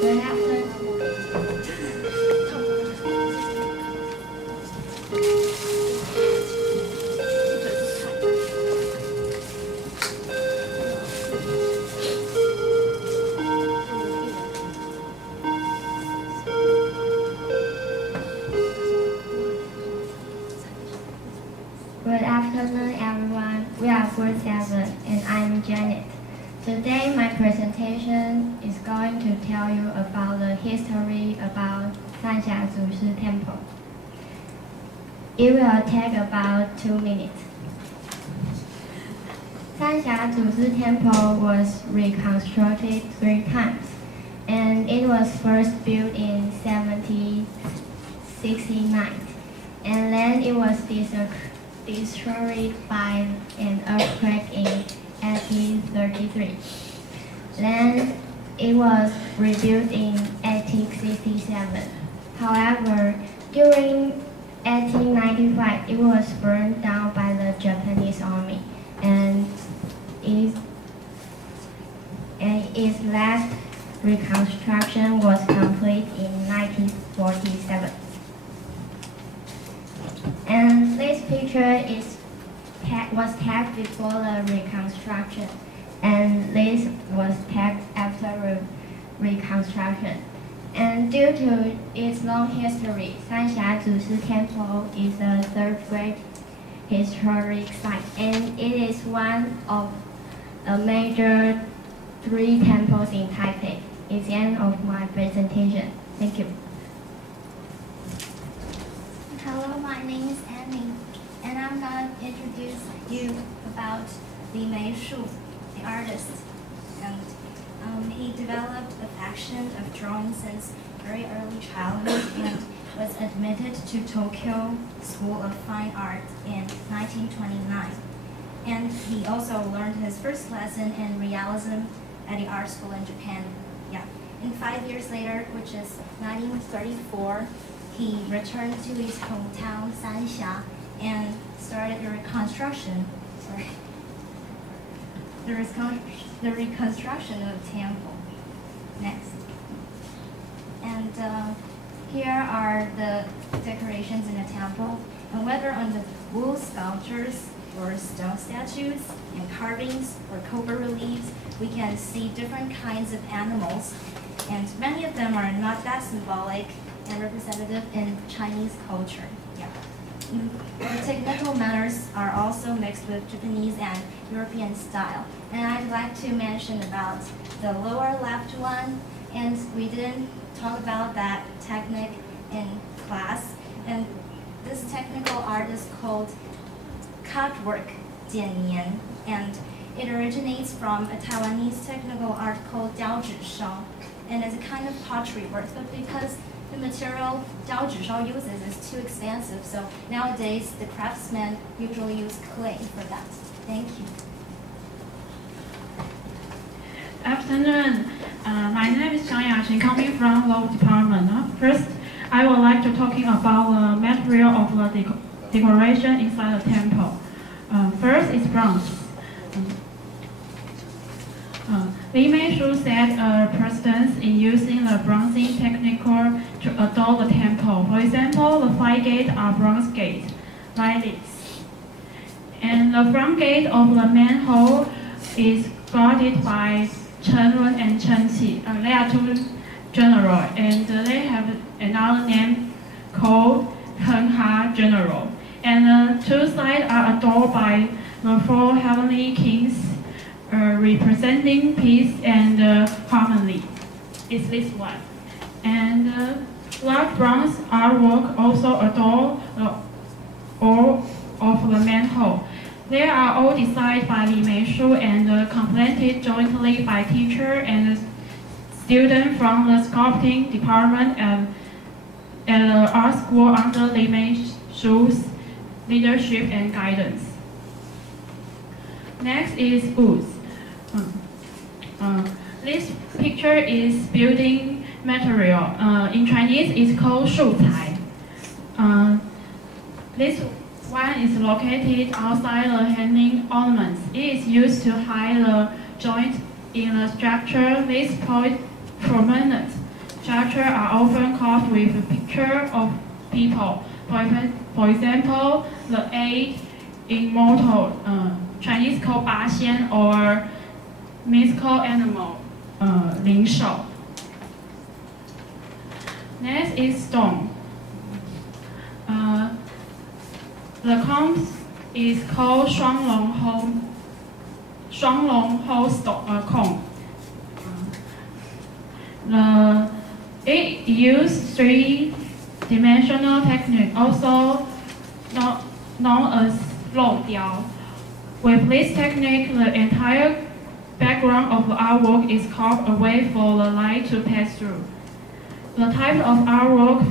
Good afternoon. Good afternoon, everyone. We are grade 7, and I'm Janet. Today, my presentation is going to tell you about the history about Sanxia Zushi Temple. It will take about 2 minutes. Sanxia Zushi Temple was reconstructed 3 times, and it was first built in 1769, and then it was destroyed by an earthquake in 1833. Then it was rebuilt in 1867. However, during 1895, it was burned down by the Japanese army, and its last reconstruction was complete in 1947. And this picture was tagged before the reconstruction, and this was tagged after the reconstruction. And due to its long history, Sanxia Zushi Temple is a third-grade historic site, and it is one of the major 3 temples in Taipei. It's the end of my presentation. Thank you. Hello, my name is Annie, and I'm going to introduce you about Li Meishu, the artist. And he developed a passion of drawing since very early childhood and was admitted to Tokyo School of Fine Art in 1929. And he also learned his first lesson in realism at the art school in Japan. Yeah. And 5 years later, which is 1934, he returned to his hometown, Sanxia, and started the reconstruction. The reconstruction of the temple. Next. And here are the decorations in the temple. And whether on the wool sculptures or stone statues and carvings or copper reliefs, we can see different kinds of animals. And many of them are not that symbolic and representative in Chinese culture. Yeah. The technical manners are also mixed with Japanese and European style. And I'd like to mention about the lower left one, and we didn't talk about that technique in class. And this technical art is called cut work, 剪黏, and it originates from a Taiwanese technical art called 雕纸烧, and it's a kind of pottery work, but because the material 雕纸烧 uses is too expensive, so nowadays the craftsmen usually use clay for that. Thank you. Afternoon. My name is Zhang Yaxin, coming from Law Department. First, I would like to talking about the material of the decoration inside the temple. First is bronze. Li Meishu set a precedence in using the bronzing technique to adorn the temple. For example, the 5 gates are bronze gates, like this. And the front gate of the main hall is guarded by Chen Run and Chen Qi. They are 2 generals, and they have another name called Heng Ha General. And the 2 sides are adorned by the 4 heavenly kings, representing peace and harmony. It's this one. And large bronze artwork also adorn the all of the main hall. They are all designed by Li Meishu and completed jointly by teacher and student from the sculpting department at the art school under Li Meishu's leadership and guidance. Next is woods. This picture is building material. In Chinese, it's called 树材. This one is located outside the hanging ornaments. It is used to hide the joint in the structure. This point prominent structures are often carved with a picture of people. For example, the 8 immortal, Chinese called 八仙, or mythical animal, 灵兽. Next is stone. The comb is called 双龙后comb. It uses three-dimensional technique, also known as 漏雕. With this technique, the entire background of the artwork is carved away for the light to pass through. The type of artwork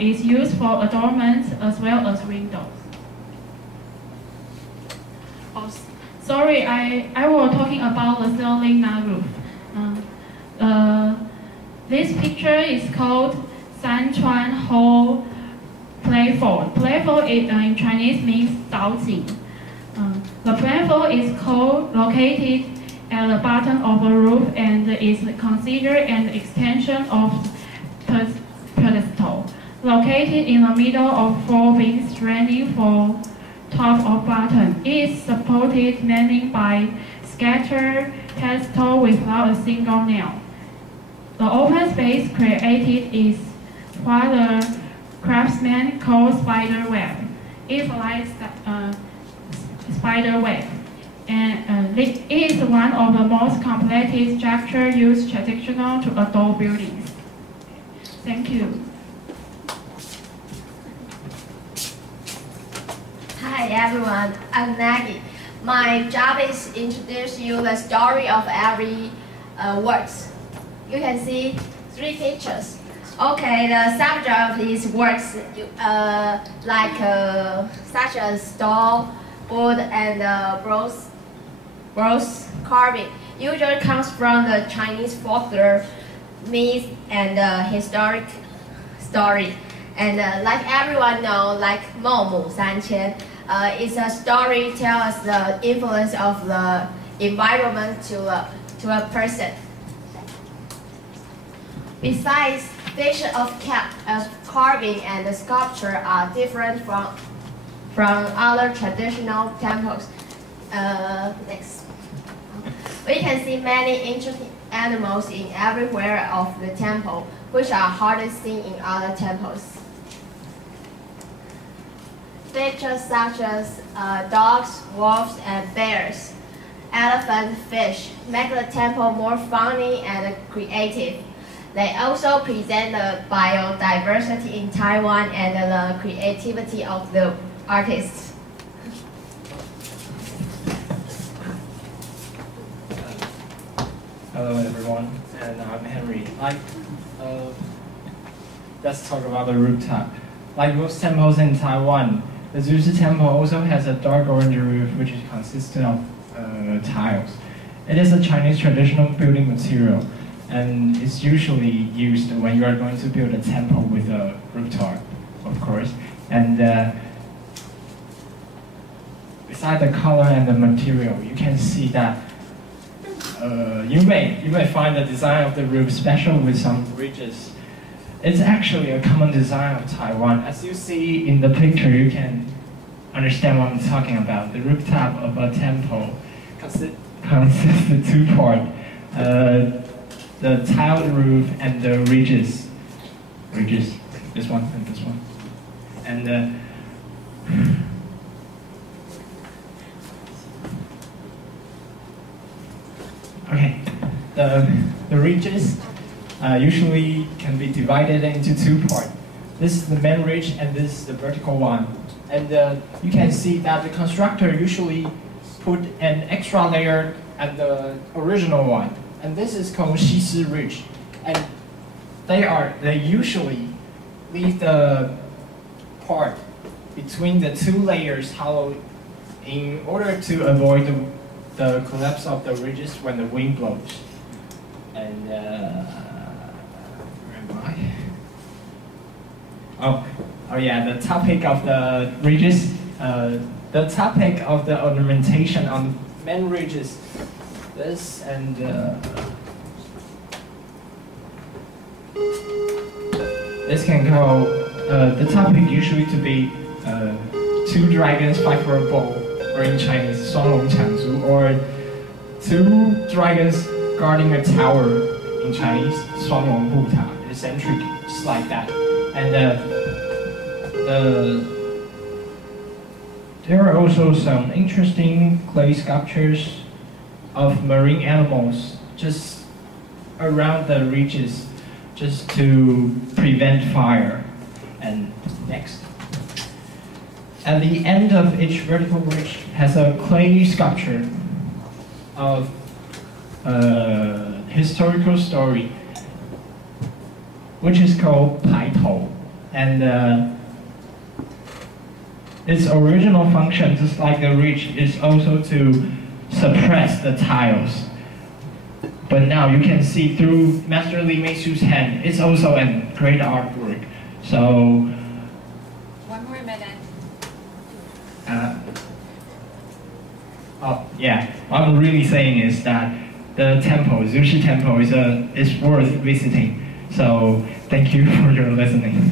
is used for adornment as well as windows. Oh, sorry, I was talking about the ceiling, not roof. This picture is called 山川后 platform. Platform in Chinese means 岛井. The platform is located at the bottom of the roof and is considered an extension of pedestal. Located in the middle of 4 beams ranging from top or bottom, it is supported mainly by scattered pedestal without a single nail. The open space created is what the craftsman calls spider web. It's like spider web, and it is one of the most complex structures used traditionally to adorn buildings. Thank you. Hi everyone, I'm Maggie. My job is to introduce you the story of every words. You can see 3 pictures. Okay, the subject of these works such as stone, wood, and bronze carving usually comes from the Chinese folklore, myth, and historic story. And like everyone knows, like 孟母三迁, it's a story tells us the influence of the environment to a person. Besides, fiction of carving and sculpture are different from other traditional temples. Next, we can see many interesting animals in everywhere of the temple, which are hardly seen in other temples. Features such as dogs, wolves, and bears, elephant, fish make the temple more funny and creative. They also present the biodiversity in Taiwan and the creativity of the artists. Hello everyone, and I'm Henry. Let's talk about the rooftop. Like most temples in Taiwan, the Zushi temple also has a dark orange roof which is consistent of tiles. It is a Chinese traditional building material, and it's usually used when you are going to build a temple with a rooftop, of course. And beside the color and the material, you can see that you may find the design of the roof special with some ridges. It's actually a common design of Taiwan. As you see in the picture, you can understand what I'm talking about. The rooftop of a temple consists of 2 parts. The tiled roof and the ridges. This one and this one. And okay, the ridges usually can be divided into 2 parts. This is the main ridge and this is the vertical one. And you can see that the constructor usually put an extra layer at the original one. And this is called Xisi ridge. And they usually leave the part between the 2 layers hollow in order to avoid the collapse of the ridges when the wind blows. And where am I? Oh yeah, the topic of the ridges, the topic of the ornamentation on main ridges. This and this can go, the topic usually to be two dragons fight for a bowl, or in Chinese, 双龙抢珠, or two dragons guarding a tower, in Chinese, 双龙护塔, eccentric, just like that. And there are also some interesting clay sculptures of marine animals just around the ridges, just to prevent fire. And next. At the end of each vertical ridge has a clay sculpture of a historical story, which is called 排头. And its original function, just like the ridge, is also to suppress the tiles. But now you can see through Master Li Meisu's hand, it's also a great artwork. So, one more minute. Oh yeah, what I'm really saying is that the temple, Zushi Temple, is worth visiting. So thank you for your listening.